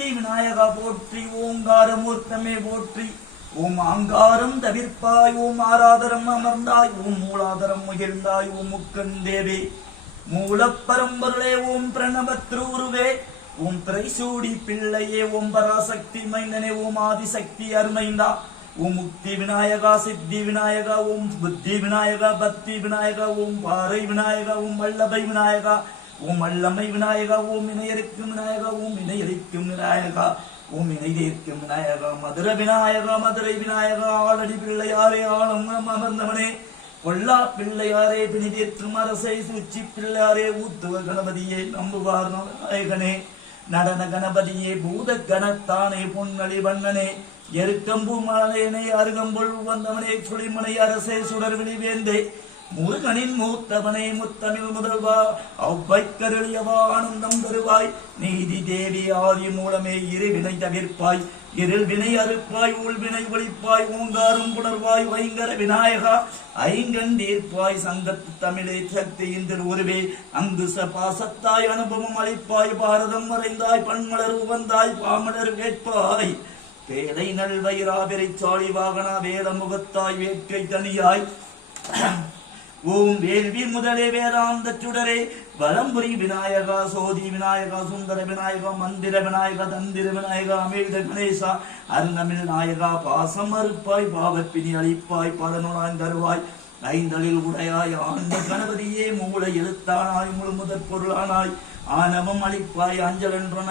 சக்தி விநாயகா போற்றி. ஓங்காரமூர்த்தமே போற்றி. ஓம் ஆங்காரம் தவிர்ப்பாய். ஓம் ஆராதரம் அமர்ந்தாய். ஓம் மூலாதரம் முகிழ்ந்தாய். ஓம் முக்கந்தேவே மூலப்பரம்பொருளே. ஓம் பிரணவத்ருவே. ஓம் திரைசூடி பிள்ளையே. ஓம் பராசக்தி மைந்தனே. ஓம் ஆதிசக்தி அருமைந்தா. ஓம் முக்தி விநாயகா சித்தி விநாயகா. ஓம் புத்தி விநாயகா பக்தி விநாயகா. ஓம் பாறை விநாயகா. ஓம் வல்லபை விநாயகா. ஓம் வல்லமை விநாயகா. ஓம் இணையரிக்கும் விநாயகா. ஓம் இணையரிக்கும் விநாயகா. ஓம் இணையரிக்கும் விநாயகா. மதுர விநாயகா மதுரை விநாயகா. ஆளடி பிள்ளையாரே ஆளும் அமர்ந்தவனே. கொல்லா பிள்ளையாரே பிணிதீர்க்கும் அரசை சூச்சி பிள்ளையாரே. ஊத்துவ கணபதியே நம்புவார் நாயகனே. நடன கணபதியே பூத கணத்தானே. பொன்னளி வண்ணனே எருக்கம்பூ மாலையனே. அருகம்பொல் வந்தவனே. சுழிமனை அரசே சுடர்விழி வேந்தே. முருகனின் மூத்தவனே. முத்தமிழ் முதல்வா அவ்வைக்கருளியவா ஆனந்தம் தருவாய். நீதி தேவி ஆதி மூலமே. இருவினை தவிர்ப்பாய். இருள் வினை அறுப்பாய். உள்வினை ஒழிப்பாய். ஓங்காரும் புணர்வாய். வைங்கர விநாயகா ஐங்கண் தீர்ப்பாய். சங்கத்து தமிழே சக்தியின் திருவுருவே. அங்குச பாசத்தாய் அனுபவம் அளிப்பாய். பாரதம் மறைந்தாய். பன்மலர் உவந்தாய். பாமலர் வேட்பாய். பேதை நல் வைராபிரை சாளி வாகனா. வேத முகத்தாய் வேட்கை தனியாய். ஓம் வேள்வி முதலே வேதாந்த சுடரே. வலம்புரி விநாயகா சோதி விநாயகா. சுந்தர விநாயகா மந்திர விநாயகா. தந்திர விநாயகா. அமிழ்த கணேசா அருந்தமிழ் நாயகா. பாசம் அறுப்பாய். பாவப்பினி அளிப்பாய். பதனுளாய் தருவாய். ஐந்தளில் உடையாய். ஆண்ட கணபதியே மூளை எழுத்தானாய். முழு முதற் பொருளானாய். ஆணவம் அளிப்பாய். அஞ்சல் என்ற